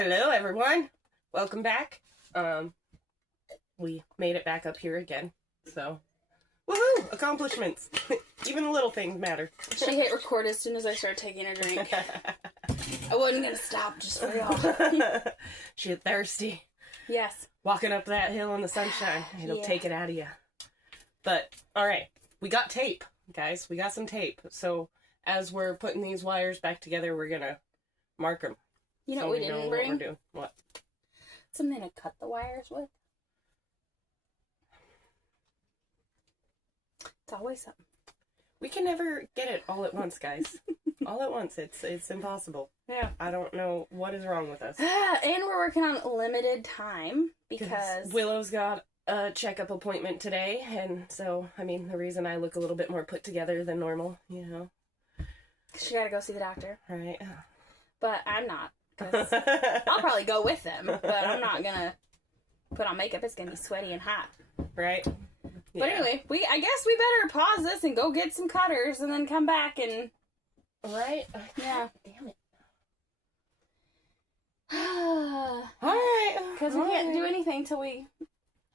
Hello, everyone. Welcome back. We made it back up here again. So, woohoo! Accomplishments. Even the little things matter. She hit record as soon as I started taking a drink. I wasn't gonna stop just for y'all. She was thirsty. Yes. Walking up that hill in the sunshine. It'll take it out of you. But, alright. We got tape, guys. We got some tape. So, as we're putting these wires back together, we're gonna mark them. You know what we didn't bring? What we're doing. What? Something to cut the wires with. It's always something. We can never get it all at once, guys. All at once. It's impossible. Yeah. I don't know what is wrong with us. And we're working on limited time because Willow's got a checkup appointment today, and so, I mean, the reason I look a little bit more put together than normal, you know. She gotta go see the doctor. Right. But I'm not. Cause I'll probably go with them, but I'm not gonna put on makeup. It's gonna be sweaty and hot. Right. Yeah. But anyway, I guess we better pause this and go get some cutters and then come back and... Right? Yeah. Damn it. Alright. Because we can't do anything till we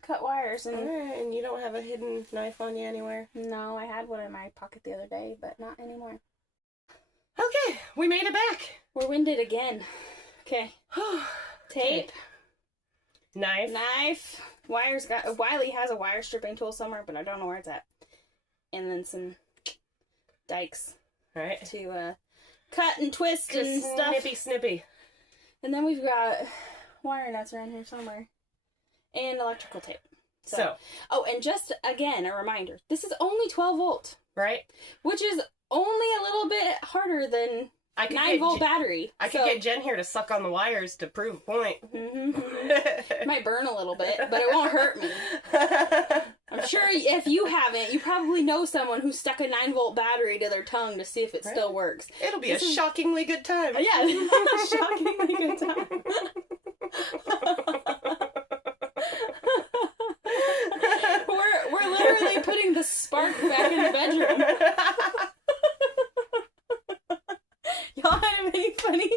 cut wires. And Alright, and you don't have a hidden knife on you anywhere? No, I had one in my pocket the other day, but not anymore. Okay, we made it back. We're winded again. Okay. Tape. Knife. Wires. Wiley has a wire stripping tool somewhere, but I don't know where it's at. And then some dikes. Right. To cut and twist and stuff. Snippy. And then we've got wire nuts around here somewhere. And electrical tape. So. Oh, and just, again, a reminder. This is only 12 volt. Right. Which is only a little bit harder than 9-volt battery. I could get Jen here to suck on the wires to prove a point. It might burn a little bit, but it won't hurt me. I'm sure if you haven't, you probably know someone who stuck a 9-volt battery to their tongue to see if it still works. It'll be a shockingly good time. Yeah, a shockingly good time. We're literally putting the spark back in the bedroom. Y'all have any funny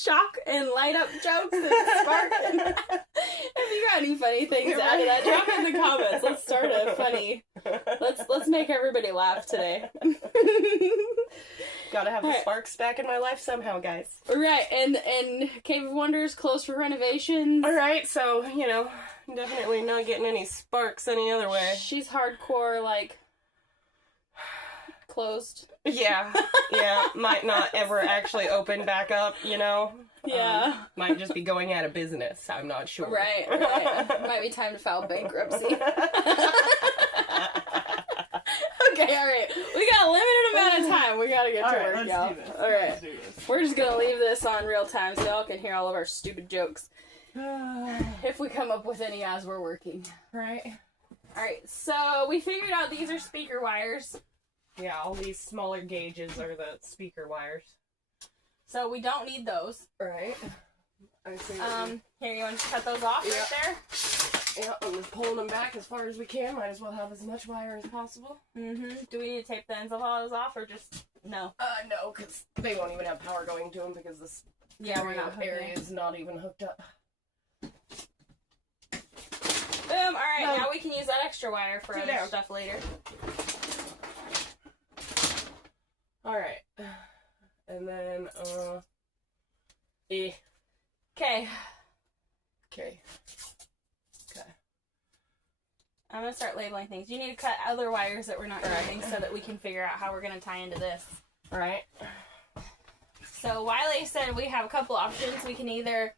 shock and light up jokes and spark? If you got any funny things out of that, drop it in the comments. Let's start a funny. Let's make everybody laugh today. Gotta have the sparks back in my life somehow, guys. Right, and Cave of Wonders closed for renovations. Alright, so, you know, definitely not getting any sparks any other way. She's hardcore, like, closed. Yeah, might not ever actually open back up, you know? Yeah. Might just be going out of business, I'm not sure. Right. Might be time to file bankruptcy. Okay, alright. We got a limited amount of time. We gotta get to work, y'all. Alright. We're just gonna leave this on real time so y'all can hear all of our stupid jokes. If we come up with any as we're working. Right. Alright, so we figured out these are speaker wires. Yeah, all these smaller gauges are the speaker wires. So we don't need those. Right. I see. Here, you want to cut those off right there? Yeah, I'm just pulling them back as far as we can. Might as well have as much wire as possible. Mm-hmm. Do we need to tape the ends of all those off or just no? No, because they won't even have power going to them because this area is not even hooked up. Boom! Alright, now we can use that extra wire for other stuff later. Alright. And then, Okay. Okay. I'm gonna start labeling things. You need to cut other wires that we're not using so that we can figure out how we're gonna tie into this. Alright. So Wiley said we have a couple options. We can either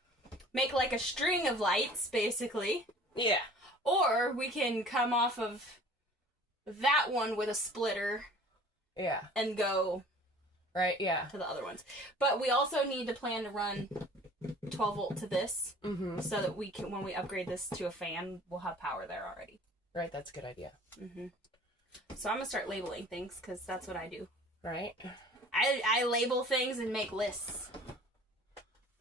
make like a string of lights, basically. Yeah. Or we can come off of that one with a splitter. Yeah. And go right, yeah. to the other ones. But we also need to plan to run 12 volt to this so that we can, when we upgrade this to a fan, we'll have power there already. Right, that's a good idea. So I'm going to start labeling things because that's what I do. Right. I label things and make lists.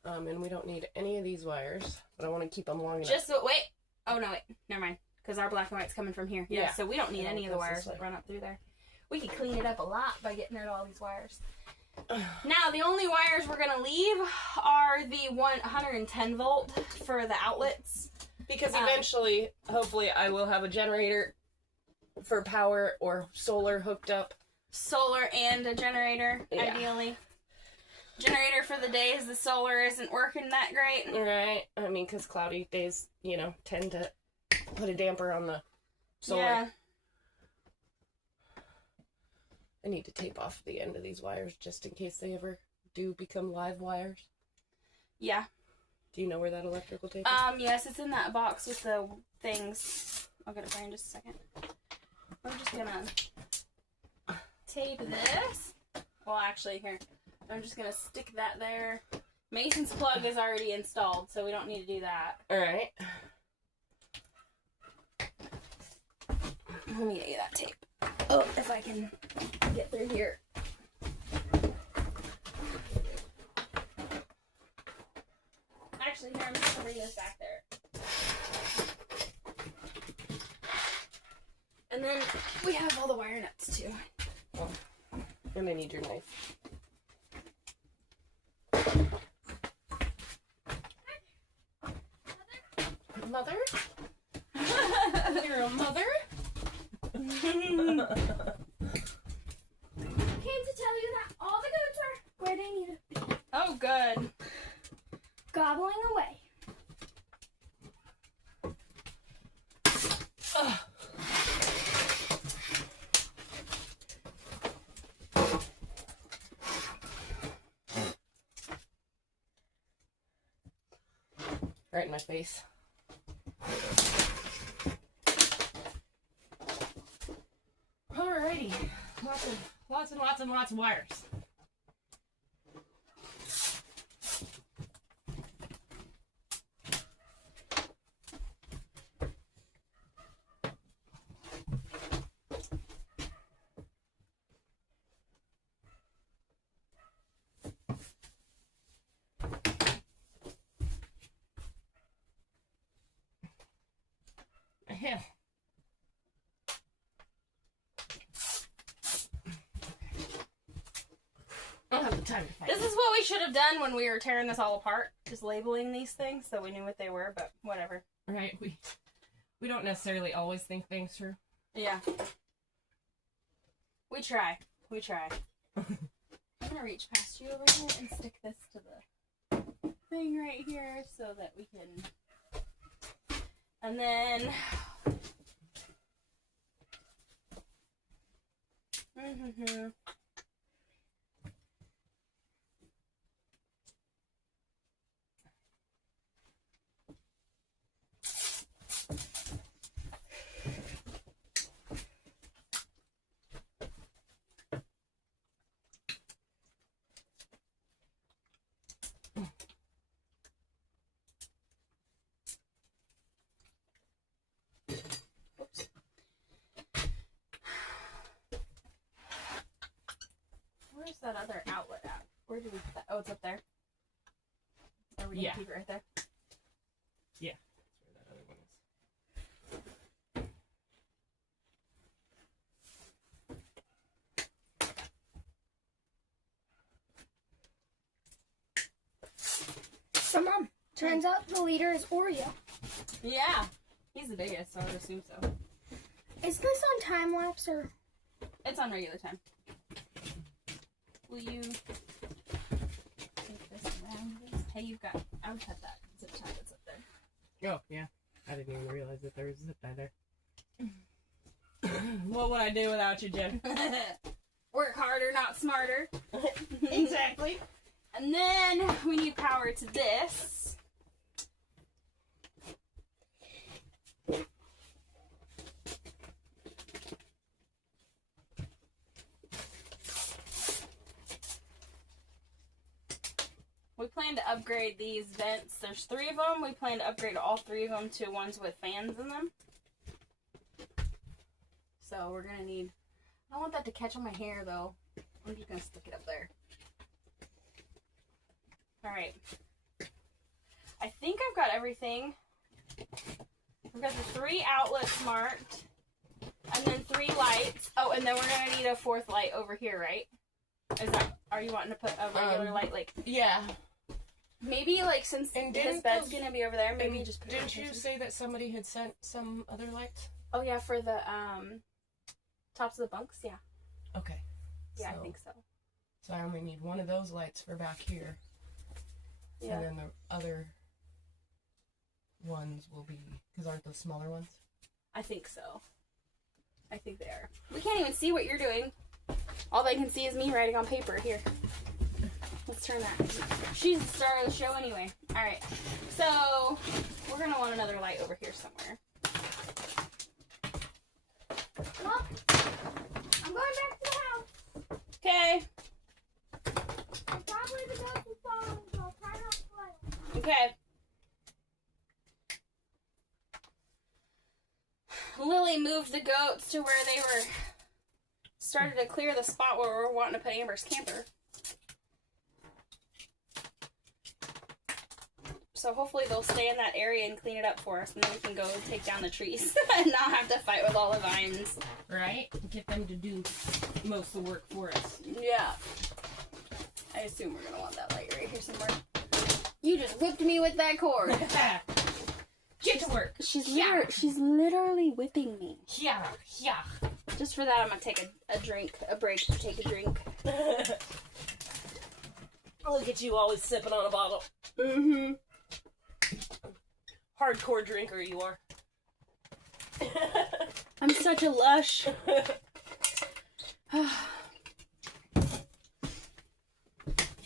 And we don't need any of these wires, but I want to keep them long enough. Just wait. Oh, no, wait. Never mind. Because our black and white's coming from here. So we don't need any of the wires that run up through there. We could clean it up a lot by getting rid of all these wires. Now, the only wires we're going to leave are the 110 volt for the outlets. Because eventually, hopefully, I will have a generator for power or solar hooked up. Solar and a generator, ideally. Generator for the days the solar isn't working that great. Right. I mean, because cloudy days, you know, tend to put a damper on the solar. Yeah. I need to tape off the end of these wires just in case they ever do become live wires. Yeah. Do you know where that electrical tape is? Yes, it's in that box with the things. I'll get it for you in just a second. We're just gonna tape this. Well, actually, here. I'm just gonna stick that there. Mason's plug is already installed, so we don't need to do that. Alright. Let me get you that tape. Oh, if I can get through here. Actually, here, I'm just gonna bring this back there. And then we have all the wire nuts, too. Oh. And I need your knife. Mother? You're a mother? Came to tell you that all the goats are where they need to be. Oh, good. Gobbling away. Ugh. Right in my face. Alrighty. Lots of wires. Yeah. I don't have the time to find This is what we should have done when we were tearing this all apart. Just labeling these things so we knew what they were, but whatever. Right, we don't necessarily always think things through. Yeah. We try. I'm gonna reach past you over here and stick this to the thing right here so that we can... And then... Where's that other outlet at? Where did we put that? Oh, it's up there. Are we gonna keep it right there? Yeah. That's where that other one is. So, Mom, turns out the leader is Oreo. Yeah. He's the biggest, so I would assume so. Is this on time lapse or? It's on regular time. Will you take this around this? Hey, you've got... I would cut that zip tie that's up there. Oh, yeah. I didn't even realize that there was a zip tie there. What would I do without you, Jen? Work harder, not smarter. Exactly. And then we need power to this. We plan to upgrade these vents. There's 3 of them. We plan to upgrade all 3 of them to ones with fans in them. So we're going to need... I don't want that to catch on my hair, though. I'm just going to stick it up there. Alright. I think I've got everything. We've got the 3 outlets marked. And then 3 lights. Oh, and then we're going to need a 4th light over here, right? Is that... are you wanting to put a regular light, like... Yeah. Maybe, like, since his bed's gonna be over there, maybe just put it in Didn't you say that somebody had sent some other lights? Oh, yeah, for the, tops of the bunks? Yeah. Okay. Yeah, I think so. So I only need one of those lights for back here. Yeah. And then the other ones will be... Because aren't those smaller ones? I think so. I think they are. We can't even see what you're doing. All they can see is me writing on paper. Here. Let's turn that. She's the star of the show anyway. Alright. So, we're going to want another light over here somewhere. Well, I'm going back to the house. Okay. And probably the ghost will follow, so I'll try not to play. Okay. Lily moved the goats to where they were... started to clear the spot where we're wanting to put Amber's camper. So hopefully they'll stay in that area and clean it up for us, and then we can go take down the trees and not have to fight with all the vines. Right? Get them to do most of the work for us. Yeah. I assume we're gonna want that light right here somewhere. You just whipped me with that cord. Get to work. She's literally whipping me. Yeah. Just for that, I'm gonna take a break to take a drink. Look at you always sipping on a bottle. Mm-hmm. Hardcore drinker you are. I'm such a lush.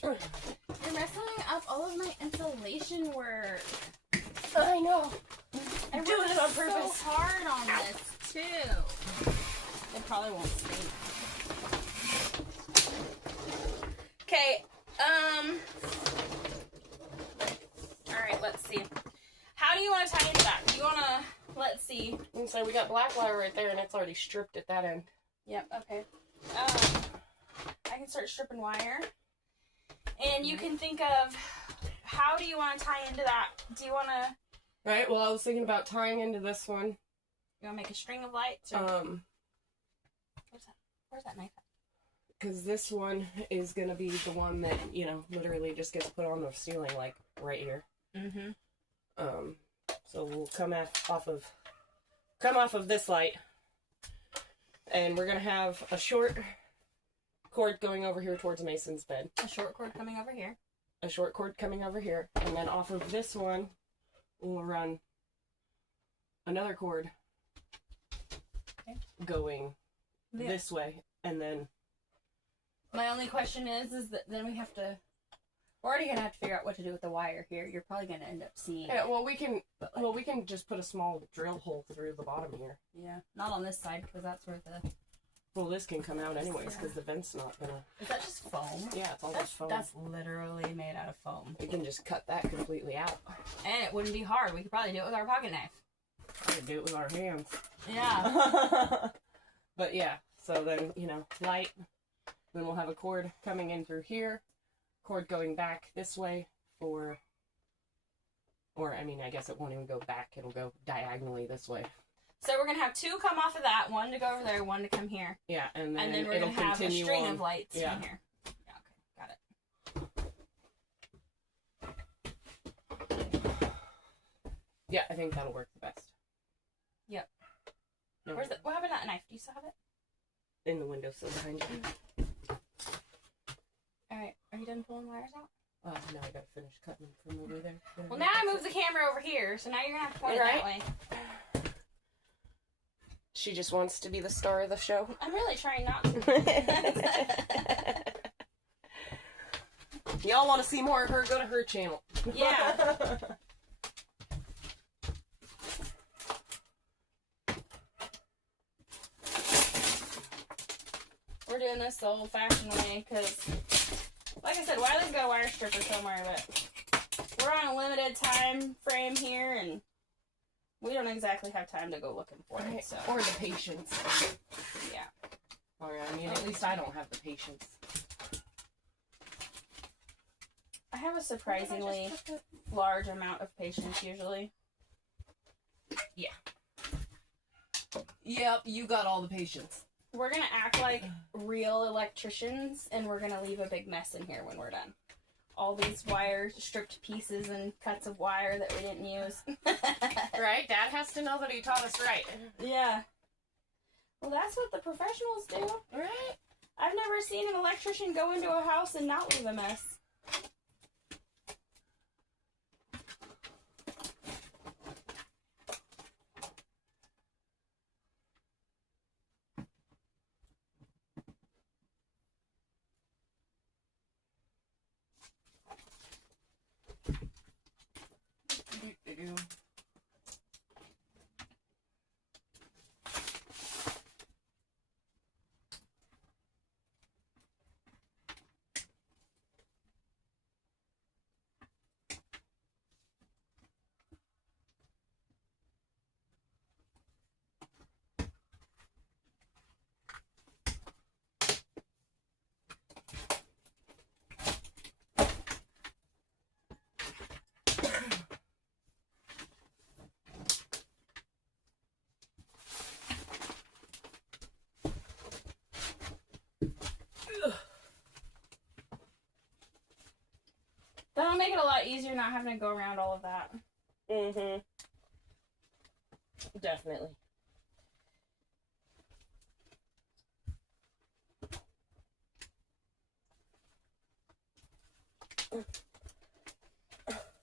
You're messing up all of my insulation work. I know. I Doing worked it on purpose. so hard on this too. It probably won't stink. Okay. Alright, let's see. How do you want to tie into that? Do you want to, let's see. And so we got black wire right there, and it's already stripped at that end. Yep, okay. I can start stripping wire. And you can think of, how do you want to tie into that? Do you want to... Right, well, I was thinking about tying into this one. You want to make a string of lights? Or... Where's that knife at? Because this one is going to be the one that, you know, literally just gets put on the ceiling, like, right here. Mm-hmm. So we'll come off of this light, and we're going to have a short cord going over here towards Mason's bed. A short cord coming over here. A short cord coming over here, and then off of this one, we'll run another cord going this way, and then... My only question is that then we have to... We're already gonna have to figure out what to do with the wire here. You're probably gonna end up seeing. Yeah, well, we can. But, like, well, we can just put a small drill hole through the bottom here. Yeah, not on this side because that's where the. Well, this can come out anyways because the vent's not gonna. Is that just foam? Yeah, it's all just foam. That's literally made out of foam. We can just cut that completely out. And it wouldn't be hard. We could probably do it with our pocket knife. We could do it with our hands. Yeah. But yeah, so then light. Then we'll have a cord coming in through here. Cord going back this way or I mean, I guess it won't even go back. It'll go diagonally this way. So we're going to have two come off of that, one to go over there, one to come here. Yeah, and then we're it'll going to have a continue string on. of lights Yeah. from here. Yeah, okay, got it. Yeah, I think that'll work the best. Yep. No, What happened to that knife? Do you still have it? in the windowsill behind you. Alright, are you done pulling wires out? Now I gotta finish cutting from over there. Well, now I moved the camera over here, so now you're going to have to point it that way. She just wants to be the star of the show. I'm really trying not to. Y'all want to see more of her? Go to her channel. Yeah. We're doing this the old-fashioned way because, like I said, Wiley's got a wire stripper somewhere, but we're on a limited time frame here, and we don't exactly have time to go looking for it. So. Or the patience. Yeah. Or, I mean, at least I don't have the patience. I have a surprisingly large amount of patience usually. Yeah. Yep, you got all the patience. We're gonna act like real electricians, and we're gonna leave a big mess in here when we're done. All these wire, stripped pieces and cuts of wire that we didn't use. Right? Dad has to know that he taught us right. Yeah. Well, that's what the professionals do. Right? I've never seen an electrician go into a house and not leave a mess. That'll make it a lot easier not having to go around all of that. Mm-hmm. Definitely.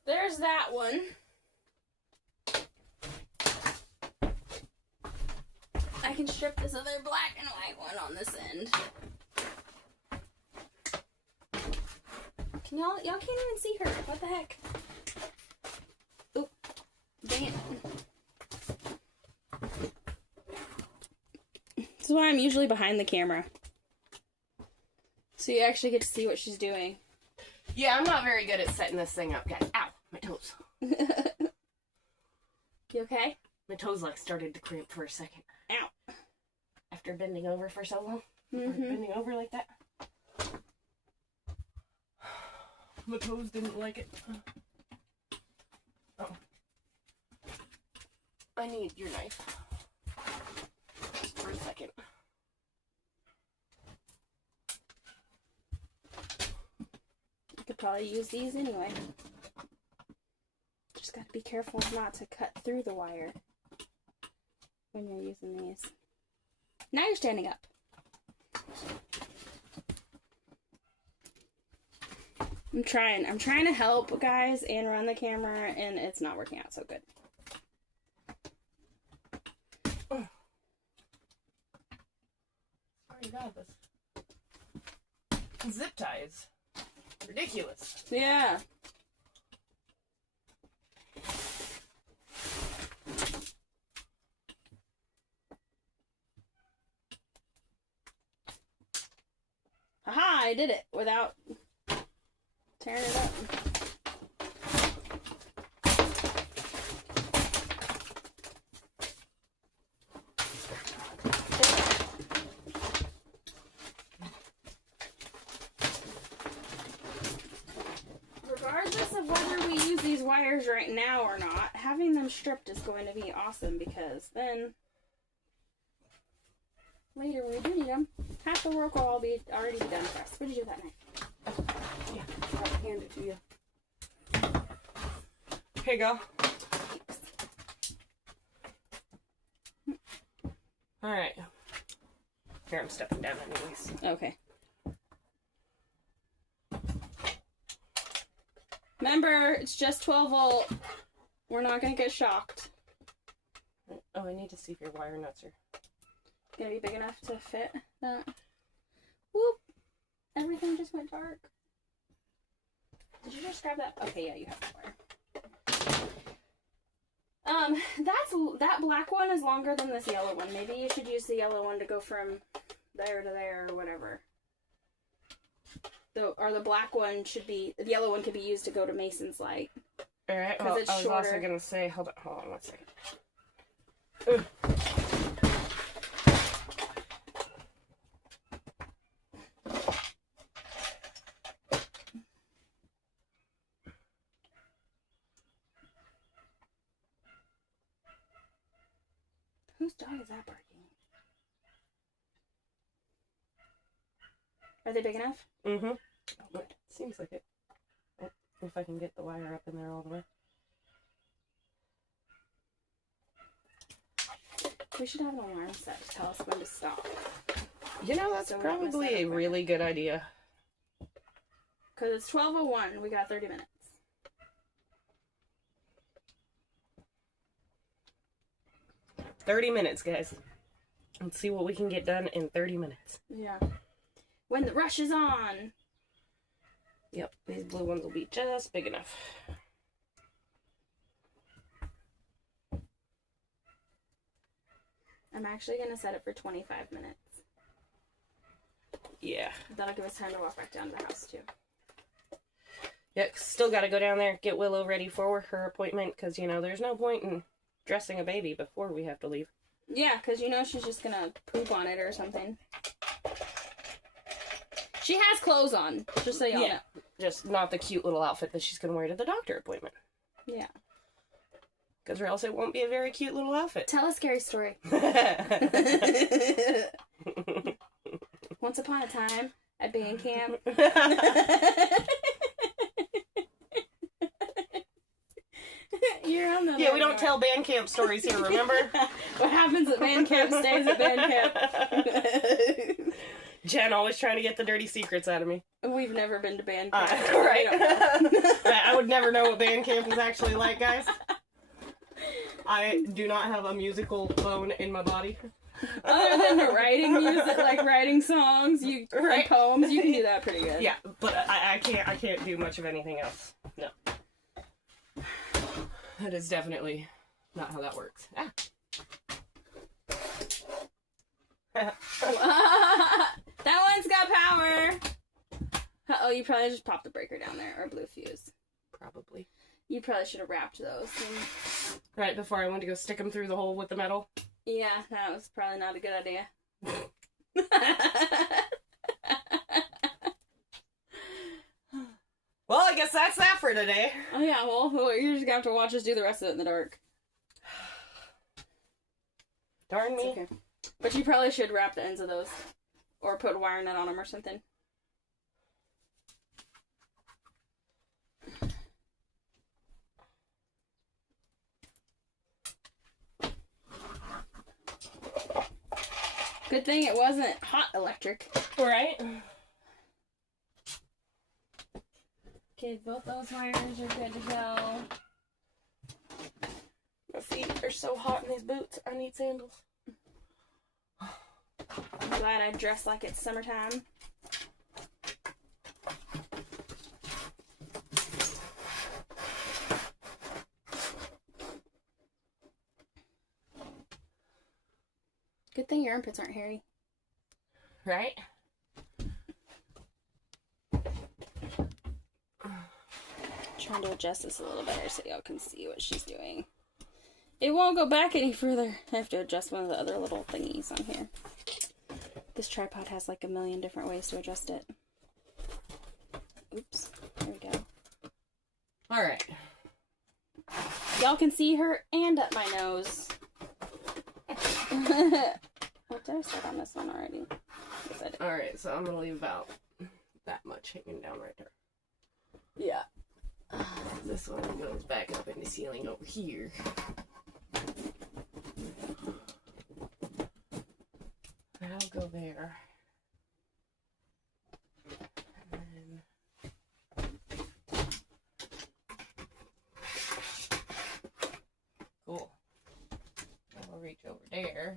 There's that one. I can strip this other black and white one on this end. Y'all can't even see her. What the heck? Oop. Dang it. This is why I'm usually behind the camera. So you actually get to see what she's doing. Yeah, I'm not very good at setting this thing up, guys. Ow, my toes. You okay? My toes like started to cramp for a second. Ow. After bending over for so long. Mm-hmm. Bending over like that. My toes didn't like it. Oh. I need your knife. Just for a second. You could probably use these anyway. Just gotta be careful not to cut through the wire when you're using these. Now you're standing up. I'm trying to help guys and run the camera, and it's not working out so good. Oh my god, this zip ties. Ridiculous. Yeah. Haha, I did it without tearing it up. Regardless of whether we use these wires right now or not, having them stripped is going to be awesome, because then later when we do need them, half the work will already be done for us. What did you do with that knife? Yeah, I'll hand it to you. Here you go. Alright. Here, I'm stepping down anyways. Okay. Remember, it's just 12 volt. We're not going to get shocked. Oh, I need to see if your wire nuts are... Gonna be big enough to fit that. Whoop! Everything just went dark. Did you just grab that? Okay, yeah, you have the wire. That black one is longer than this yellow one. Maybe you should use the yellow one to go from there to there or whatever. The black one should be, the yellow one could be used to go to Mason's light. Alright, well, it's I was shorter. also gonna say, hold on 1 second. Ugh. Whose dog is that barking? Are they big enough? Mm-hmm. Seems like it. If I can get the wire up in there all the way. We should have an alarm set to tell us when to stop. You know, that's So we're not gonna probably set a it right really good idea. Because it's 12:01. We got 30 minutes. $30 guys. Let's see what we can get done in 30 minutes. Yeah. When the rush is on. Yep, these blue ones will be just big enough. I'm actually going to set it for 25 minutes. Yeah. That'll give us time to walk back down to the house, too. Yeah, still got to go down there, get Willow ready for her appointment, because, you know, there's no point in dressing a baby before we have to leave. Yeah, because you know she's just going to poop on it or something. She has clothes on, just so y'all know. Just not the cute little outfit that she's going to wear to the doctor appointment. Yeah. Because or else it won't be a very cute little outfit. Tell a scary story. Once upon a time, at band camp. You're on the Yeah, we don't tell band camp stories here, remember? What happens at band camp stays at band camp. Jen always trying to get the dirty secrets out of me. We've never been to band camp. Right. I don't know. I would never know what band camp is actually like, guys. I do not have a musical bone in my body. Other than the writing music, like writing songs, and poems, you can do that pretty good. Yeah, but I can't do much of anything else. No. That is definitely not how that works. That one's got power. Oh, you probably just popped the breaker down there, or blue fuse. Probably. You probably should have wrapped those. Right before I went to go stick them through the hole with the metal. Yeah, that was probably not a good idea. Well, I guess that's that for today. Oh yeah, well, you're just gonna have to watch us do the rest of it in the dark. Darn me. It's okay. But you probably should wrap the ends of those. Or put a wire nut on them or something. Good thing it wasn't hot electric. Right? Okay, both those wires are good to go. My feet are so hot in these boots. I need sandals. I'm glad I dress like it's summertime. Good thing your armpits aren't hairy. Right? Trying to adjust this a little better so y'all can see what she's doing. It won't go back any further. I have to adjust one of the other little thingies on here. This tripod has like a million different ways to adjust it. Oops. There we go. Alright. Y'all can see her and up my nose. What did I set on this one already? Yes, I did. Alright, so I'm gonna leave about that much hanging down right there. Yeah. This one goes back up in the ceiling over here. That'll go there. And then... Cool. I'll reach over there.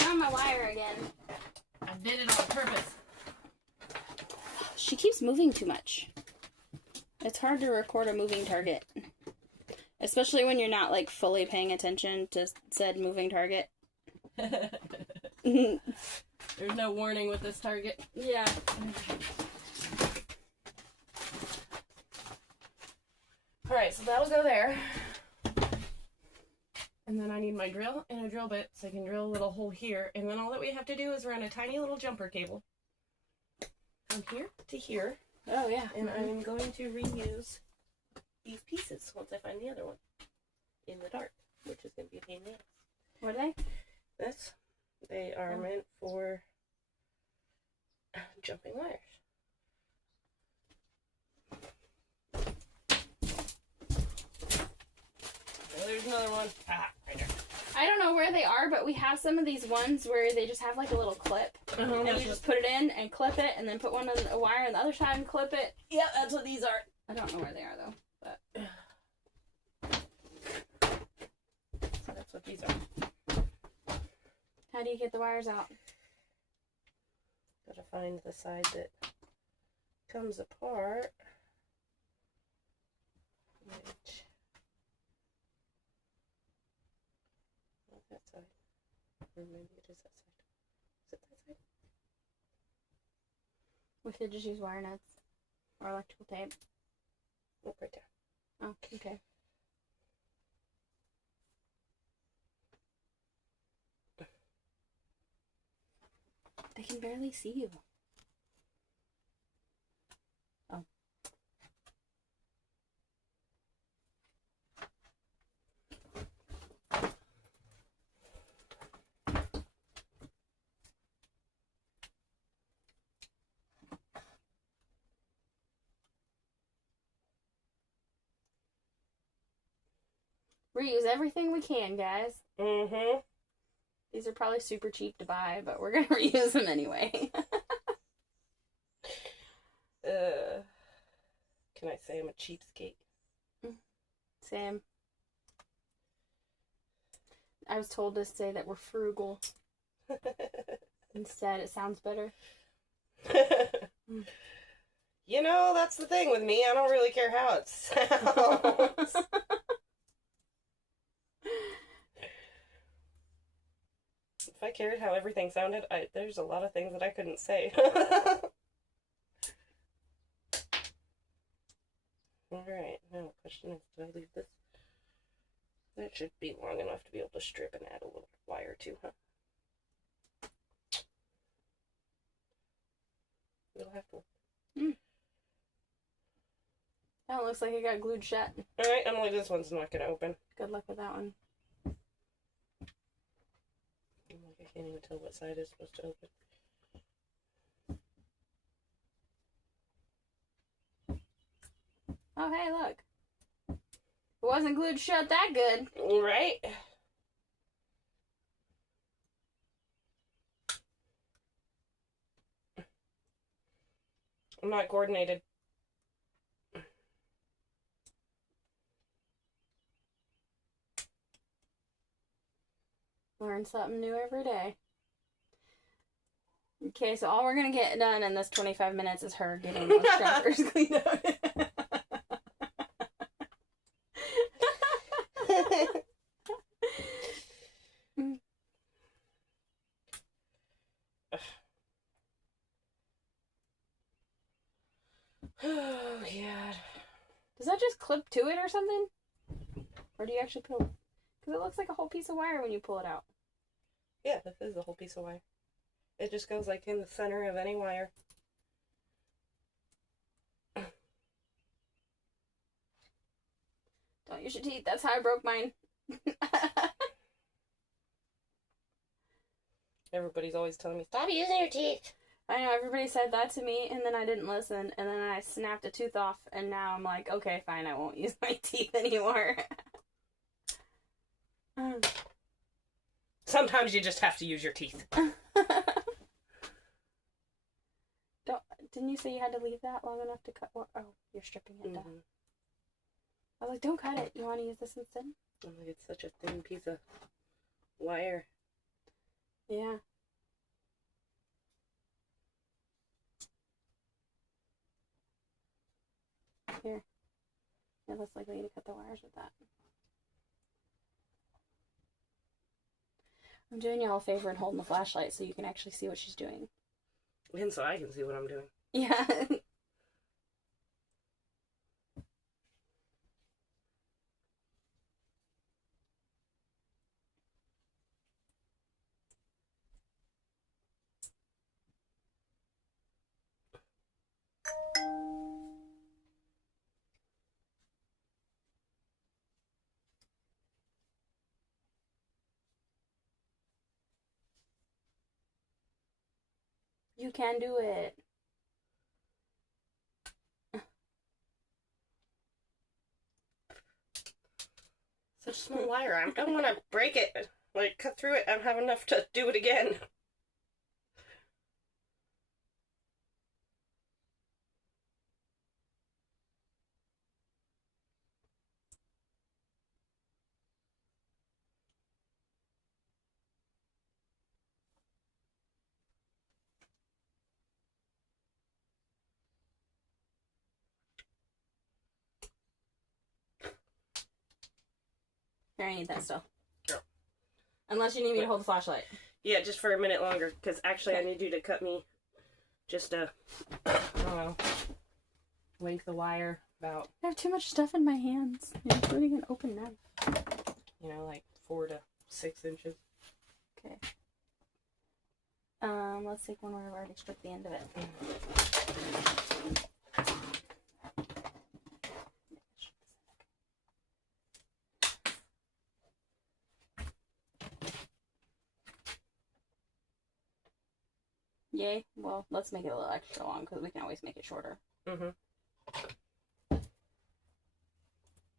You're on my wire again. I did it on purpose. She keeps moving too much. It's hard to record a moving target. Especially when you're not, like, fully paying attention to said moving target. There's no warning with this target. Yeah. Alright, so that'll go there. And then I need my drill and a drill bit so I can drill a little hole here. And then all that we have to do is run a tiny little jumper cable from here to here. Oh, yeah. And I'm going to reuse these pieces once I find the other one in the dark. which is going to be a pain in the ass. What are they? This, they are meant for jumping wires. Oh, there's another one. Ah, right there. I don't know where they are, but we have some of these ones where they just have like a little clip. And we just put it in and clip it, and then put one on a wire on the other side and clip it. Yeah, that's what these are. I don't know where they are though. But So that's what these are. how do you get the wires out? Gotta find the side that comes apart. Which, not that side. Or maybe it is that side. Is it that side? We should just use wire nuts or electrical tape. Oh, right there. Oh, okay. They can barely see you. Oh. Reuse everything we can, guys. Mm-hmm. These are probably super cheap to buy, but we're gonna reuse them anyway. Can I say I'm a cheapskate? Same. I was told to say that we're frugal. Instead, it sounds better. You know, that's the thing with me. I don't really care how it sounds. If I cared how everything sounded, there's a lot of things that I couldn't say. Alright, now the question is, do I leave this? That should be long enough to be able to strip and add a little wire to, huh? We'll have to. That looks like it got glued shut. Alright, Emily, this one's not going to open. Good luck with that one. I can't even tell what side is supposed to open. Oh, hey, look. It wasn't glued shut that good. Right? I'm not coordinated. Learn something new every day. Okay, so all we're gonna get done in this 25 minutes is her getting those jumpers cleaned up. Oh, God. Does that just clip to it or something? Or do you actually pull? Because it looks like a whole piece of wire when you pull it out. Yeah, this is a whole piece of wire. It just goes like in the center of any wire. Don't use your teeth. That's how I broke mine. Everybody's always telling me, stop using your teeth. I know, everybody said that to me, and then I didn't listen, and then I snapped a tooth off, and now I'm like, okay, fine, I won't use my teeth anymore. Sometimes you just have to use your teeth. Didn't you say you had to leave that long enough to cut? Oh, you're stripping it down. Mm-hmm. I was like, don't cut it. You want to use this instead? I'm like, it's such a thin piece of wire. Yeah. Here. It looks like we need to cut the wires with that. I'm doing y'all a favor and holding the flashlight so you can actually see what she's doing. And so I can see what I'm doing. Yeah. You can do it. Such a small wire. I don't want to break it. Like, cut through it. I don't have enough to do it again. Here, I need that still. Sure. Unless you need me to hold the flashlight. Yeah, just for a minute longer, because actually I need you to cut me just I don't know, length the wire about, I have too much stuff in my hands, including an open knife. you know, like 4 to 6 inches. Okay. Let's take one where I've already stripped the end of it. Yay. Well, let's make it a little extra long because we can always make it shorter. Mm-hmm.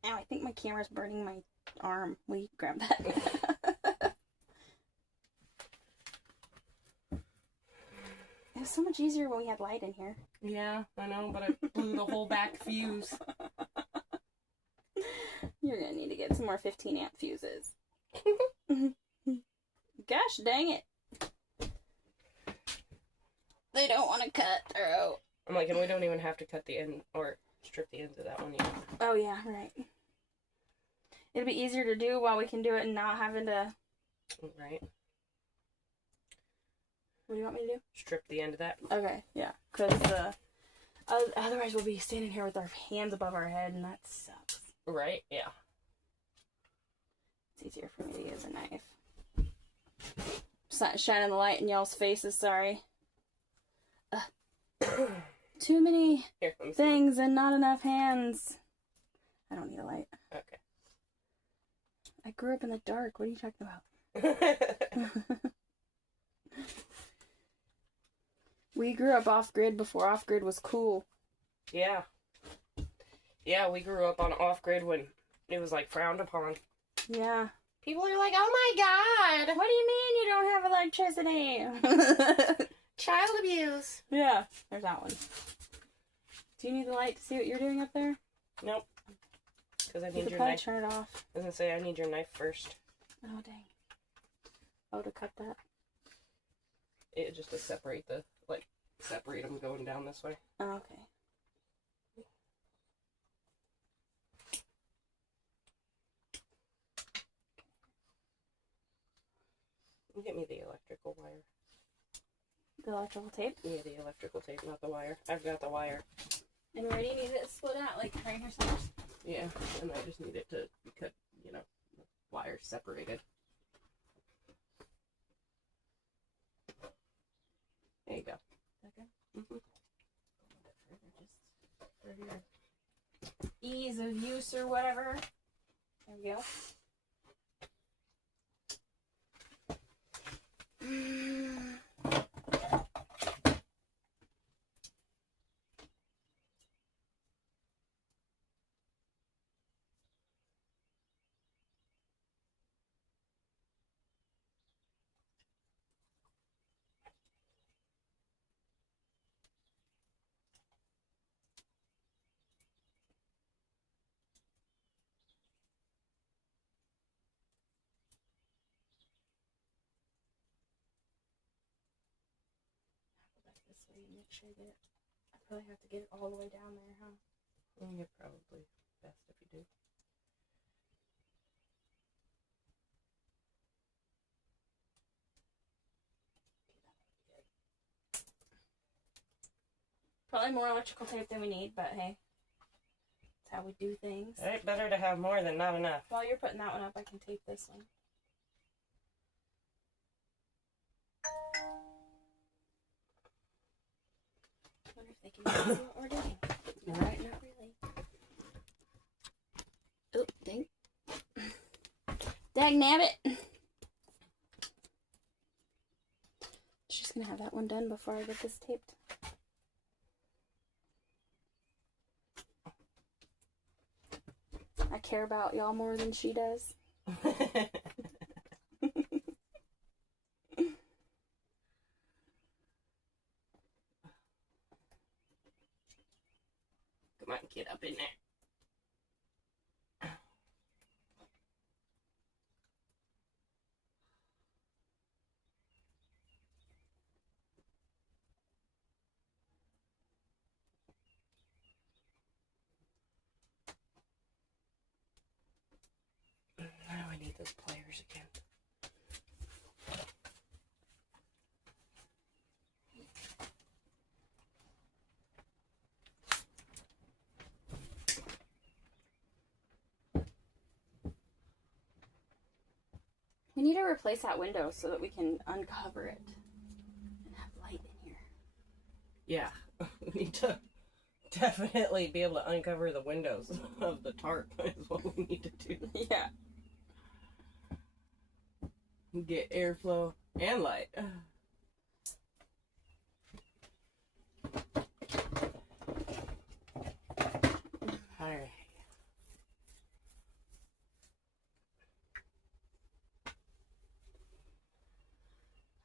Ow, I think my camera's burning my arm. Will you grab that? It was so much easier when we had light in here. Yeah, I know, but I blew the whole back fuse. You're gonna need to get some more 15 amp fuses. Gosh dang it. They don't want to cut through. I'm like, and we don't even have to cut the end or strip the ends of that one yet. Oh yeah, right. It'd be easier to do while we can do it and not having to... Right. What do you want me to do? Strip the end of that. Okay, yeah. Because otherwise we'll be standing here with our hands above our head and that sucks. Right, yeah. It's easier for me to use a knife. Shining the light in y'all's faces, sorry. Too many Here, let me see. things and not enough hands. I don't need a light. Okay. I grew up in the dark. What are you talking about? We grew up off-grid before off-grid was cool. Yeah. Yeah, we grew up on off-grid when it was, like, frowned upon. Yeah. People are like, oh my god! What do you mean you don't have electricity? Child abuse. Yeah. There's that one. Do you need the light to see what you're doing up there? Nope. Because I You need could your probably knife. turn it off. I was gonna say, I need your knife first. Oh, dang. Oh, to cut that? It just to separate the, like, separate them going down this way. Oh, okay. Get me the electrical wire. The electrical tape? Yeah, the electrical tape, not the wire. I've got the wire. And where do you need it split out? Like right here somewhere? Yeah, and I just need it to be cut, you know, the wires separated. There you go. Okay. Mm-hmm. Just for your ease of use or whatever. There we go. This way, make sure I get it. I probably have to get it all the way down there, huh? Yeah, probably best if you do. Probably more electrical tape than we need, but hey. That's how we do things. Alright, better to have more than not enough. While you're putting that one up, I can tape this one. I wonder if they can see what we're doing. Alright, not really. Oh, dang. Dag nabbit. She's gonna have that one done before I get this taped. I care about y'all more than she does. Come on, get up in there. Now I need those pliers again. We need to replace that window so that we can uncover it and have light in here. Yeah, we need to definitely be able to uncover the windows of the tarp is what we need to do. Yeah. Get airflow and light. Alright.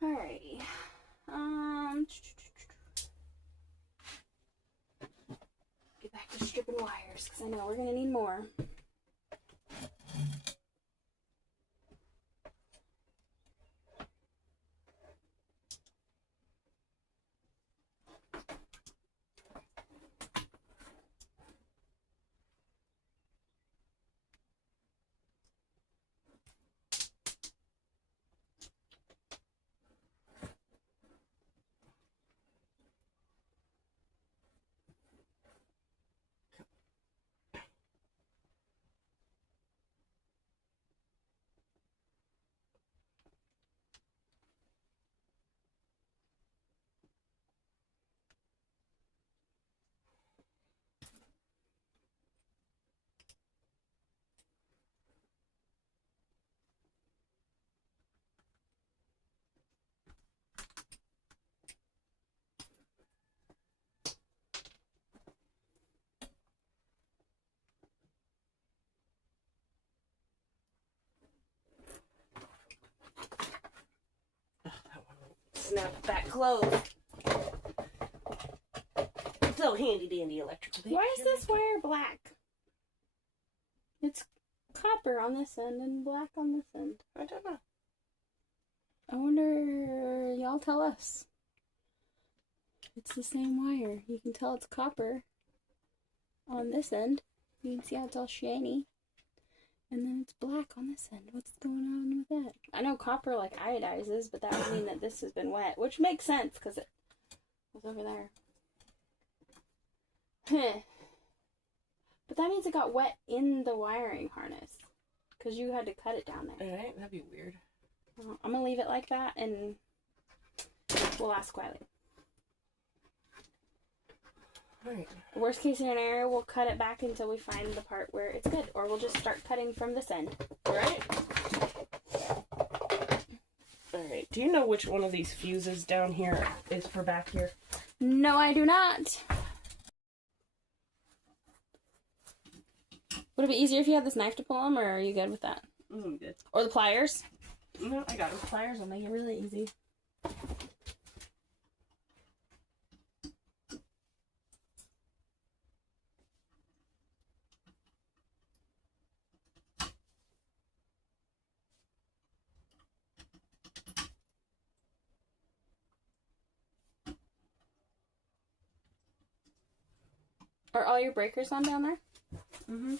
Alrighty. Get back to stripping wires because I know we're gonna need more. Snap back closed. So handy dandy electrical. Why is this wire black? It's copper on this end and black on this end. I don't know. I wonder, y'all tell us. It's the same wire. You can tell it's copper on this end. You can see how it's all shiny. And then it's black on this end. What's going on with that? I know copper like iodizes, but that would mean that this has been wet, which makes sense because it was over there. But that means it got wet in the wiring harness because you had to cut it down there. Alright, that'd be weird. I'm going to leave it like that and we'll ask Wiley. Alright. Worst case scenario, we'll cut it back until we find the part where it's good. Or we'll just start cutting from this end. Right? Alright, do you know which one of these fuses down here is for back here? No, I do not. Would it be easier if you had this knife to pull them, or are you good with that? I'm good. Or the pliers? No, I got them. Pliers will make it really easy. Are all your breakers on down there? Mm-hmm.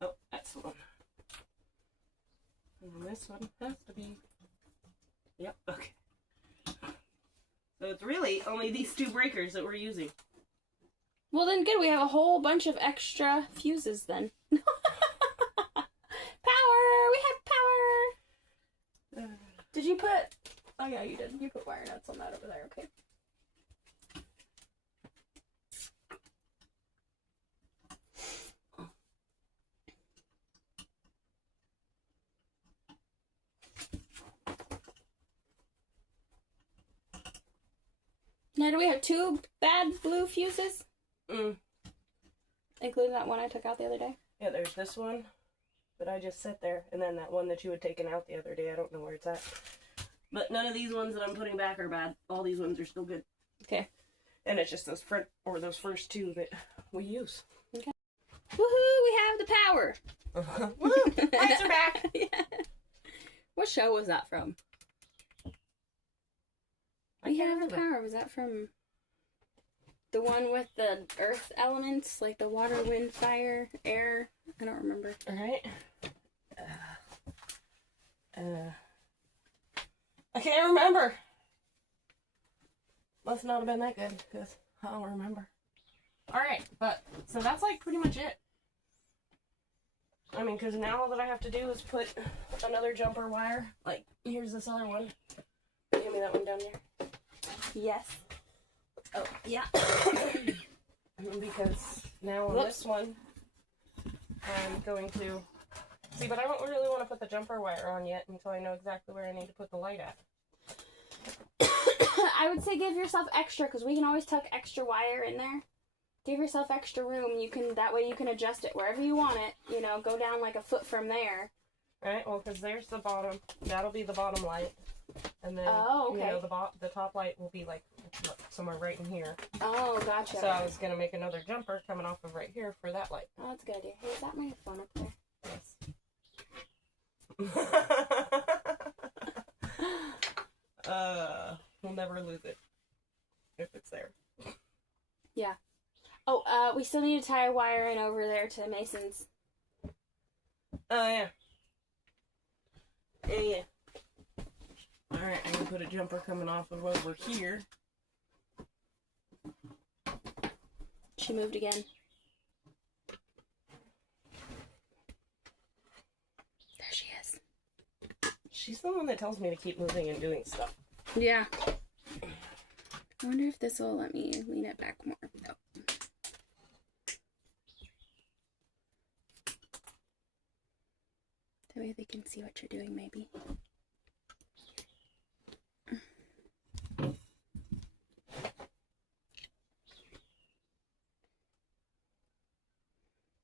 Oh, that's the one. And this one has to be... Yep, okay. So it's really only these two breakers that we're using. Well then good, we have a whole bunch of extra fuses then. Power! We have power! Did you put... Oh yeah, you did. You put wire nuts on that over there, okay. Now, do we have 2 bad blue fuses? Including that one I took out the other day? Yeah, there's this one that I just set there, and then that one that you had taken out the other day. I don't know where it's at. But none of these ones that I'm putting back are bad. All these ones are still good. Okay. And it's just those those first 2 that we use. Okay. Woohoo! We have the power. Woo! Lights are back. Yeah. What show was that from? We have the power. Was that from the one with the earth elements, like the water, wind, fire, air? I don't remember. All right. I can't remember. Must not have been that good because I don't remember. All right, but so that's like pretty much it. I mean, because now all that I have to do is put another jumper wire. Like, here's this other one. Give me that one down here. Yes. Oh, yeah. Because now on this one, I'm going to... See, but I don't really want to put the jumper wire on yet until I know exactly where I need to put the light at. I would say give yourself extra, because we can always tuck extra wire in there. Give yourself extra room. That way you can adjust it wherever you want it. You know, go down like a foot from there. Right, well, because there's the bottom. That'll be the bottom light. And then, okay. you know, the top light will be like somewhere right in here. Oh, gotcha. So I was going to make another jumper coming off of right here for that light. Oh, that's a good idea. Hey, is that my phone up there? Yes. We'll never lose it if it's there. Yeah. Oh, we still need to tie a wire in over there to Mason's. Oh, yeah. Yeah. Alright, I'm going to put a jumper coming off of over here. She moved again. There she is. She's the one that tells me to keep moving and doing stuff. Yeah. I wonder if this will let me lean it back more. No. That way they can see what you're doing, maybe.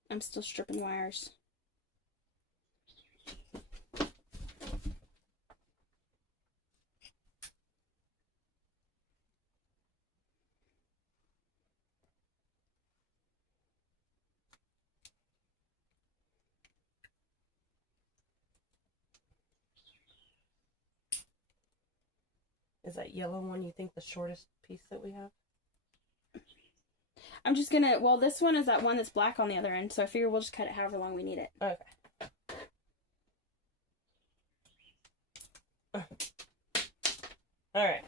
I'm still stripping wires. Is that yellow one, you think, the shortest piece that we have? I'm just gonna, well, this one is that one that's black on the other end, so I figure we'll just cut it however long we need it. Okay. Alright.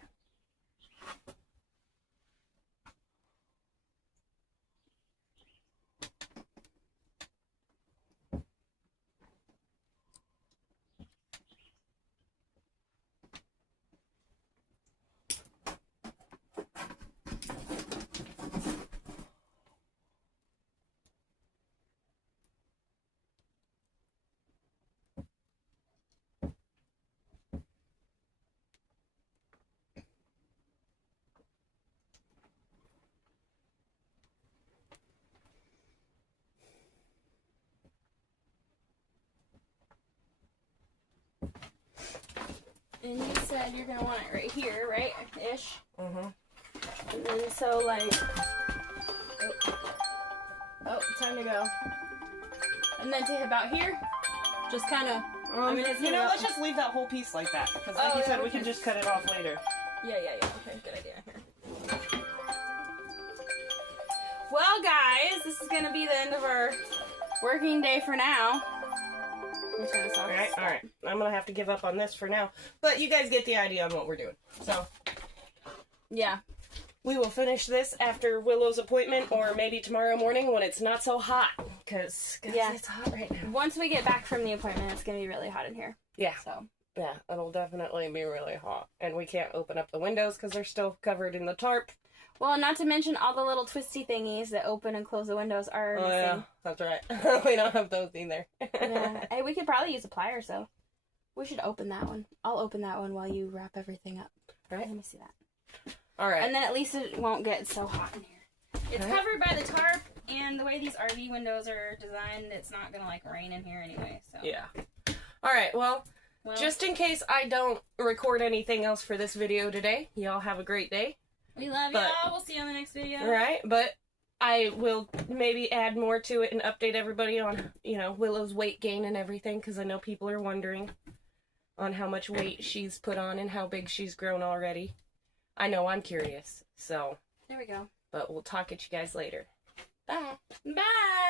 And you said you're gonna want it right here, right? Ish. Mm-hmm. And then so like, oh, time to go. And then to about here, just kind of. I mean, it's let's just leave that whole piece like that, because like you said, we can just cut it off later. Yeah. Okay, good idea. Here. Well, guys, this is gonna be the end of our working day for now. Alright. I'm gonna have to give up on this for now. But you guys get the idea on what we're doing. So, yeah. We will finish this after Willow's appointment, or maybe tomorrow morning when it's not so hot. Because it's hot right now. Once we get back from the appointment, it's gonna be really hot in here. Yeah. So. Yeah, it'll definitely be really hot. And we can't open up the windows because they're still covered in the tarp. Well, not to mention all the little twisty thingies that open and close the windows are missing. Yeah, that's right. We don't have those either. Yeah. Hey, we could probably use a pliers, though. We should open that one. I'll open that one while you wrap everything up. Right. Let me see that. All right. And then at least it won't get so hot in here. It's All right. covered by the tarp, and the way these RV windows are designed, it's not gonna like rain in here anyway. So Yeah. All right. Well, just in case I don't record anything else for this video today, y'all have a great day. we love but- y'all. We'll see you on the next video. All right. But I will maybe add more to it and update everybody on, you know, Willow's weight gain and everything, because I know people are wondering on how much weight she's put on and how big she's grown already. I know I'm curious. So, There we go. but we'll talk at you guys later. Bye. Bye.